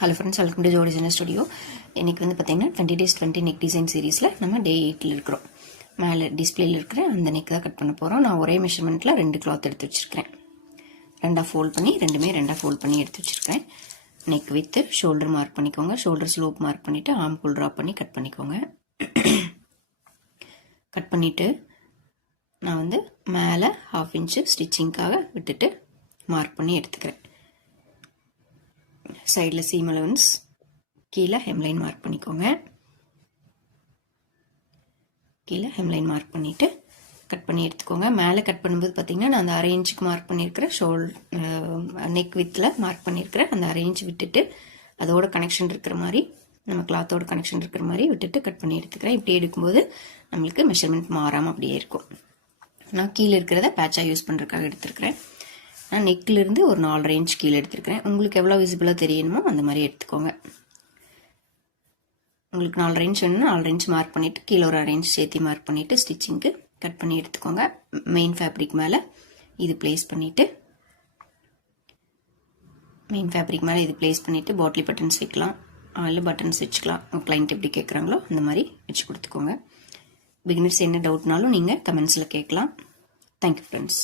Hello friends, welcome to ஜோடி designer studio. இன்றைக்கி வந்து பார்த்திங்கன்னா 20 days 20 நெக் டிசைன் சீரீஸில் நம்ம டே 8 இருக்கிறோம். மேலே டிஸ்பிளேயில் இருக்கிற அந்த நெக் தான் கட் பண்ண போகிறோம். நான் ஒரே மெஷர்மெண்ட்டில் 2 கிளாத் எடுத்து வச்சுருக்கிறேன். ரெண்டாக ஃபோல்ட் பண்ணி ரெண்டாக ஃபோல்ட் பண்ணி எடுத்து வச்சுருக்கேன். நெக் வித்து ஷோல்டர் மார்க் பண்ணிக்கோங்க. ஷோல்டர் ஸ்லோப் மார்க் பண்ணிவிட்டு ஆர்ம் ஹோல் ட்ராப் பண்ணி கட் பண்ணிக்கோங்க. கட் பண்ணிவிட்டு நான் வந்து மேலே 1/2 inch ஸ்டிச்சிங்காக விட்டுட்டு மார்க் பண்ணி எடுத்துக்கிறேன். சைடில் சீம் அலவன்ஸ், கீழே ஹெம்லைன் மார்க் பண்ணிக்கோங்க. கீழே ஹெம்லைன் மார்க் பண்ணிவிட்டு கட் பண்ணி எடுத்துக்கோங்க. மேலே கட் பண்ணும்போது பார்த்தீங்கன்னா நான் அந்த 1/2 inch மார்க் பண்ணியிருக்கிற நெக் வித்தில் மார்க் பண்ணியிருக்கிற அந்த 1/2 inch விட்டுட்டு அதோட கனெக்ஷன் இருக்கிற மாதிரி, நம்ம கிளாத்தோட கனெக்ஷன் இருக்கிற மாதிரி விட்டுட்டு கட் பண்ணி எடுத்துக்கிறேன். இப்படி எடுக்கும்போது நம்மளுக்கு மெஷர்மெண்ட் மாறாமல் அப்படியே இருக்கும். நான் கீழே இருக்கிறத பேட்சாக யூஸ் பண்ணுறதுக்காக எடுத்துருக்கிறேன். நான் நெக்கிலிருந்து ஒரு 4.5 inch கீழே எடுத்துருக்கிறேன். உங்களுக்கு எவ்வளோ விசிபிளாக தெரியணுமோ அந்த மாதிரி எடுத்துக்கோங்க. உங்களுக்கு 4.5 inch வேணும்னா 4.5 inch மார்க் பண்ணிவிட்டு கீழே ஒரு 1/2 inch சேர்த்து மார்க் பண்ணிவிட்டு ஸ்டிச்சிங்க்கு கட் பண்ணி எடுத்துக்கோங்க. மெயின் ஃபேப்ரிக் மேலே இது ப்ளேஸ் பண்ணிவிட்டு பாட்டில் பட்டன்ஸ் வைக்கலாம், இல்லை பட்டன்ஸ் வச்சுக்கலாம். உங்கள் கிளைண்ட் எப்படி கேட்குறாங்களோ அந்த மாதிரி வச்சு கொடுத்துக்கோங்க. பிகினர்ஸ் என்ன டவுட்னாலும் நீங்கள் கமெண்ட்ஸில் கேட்கலாம். Thank you friends.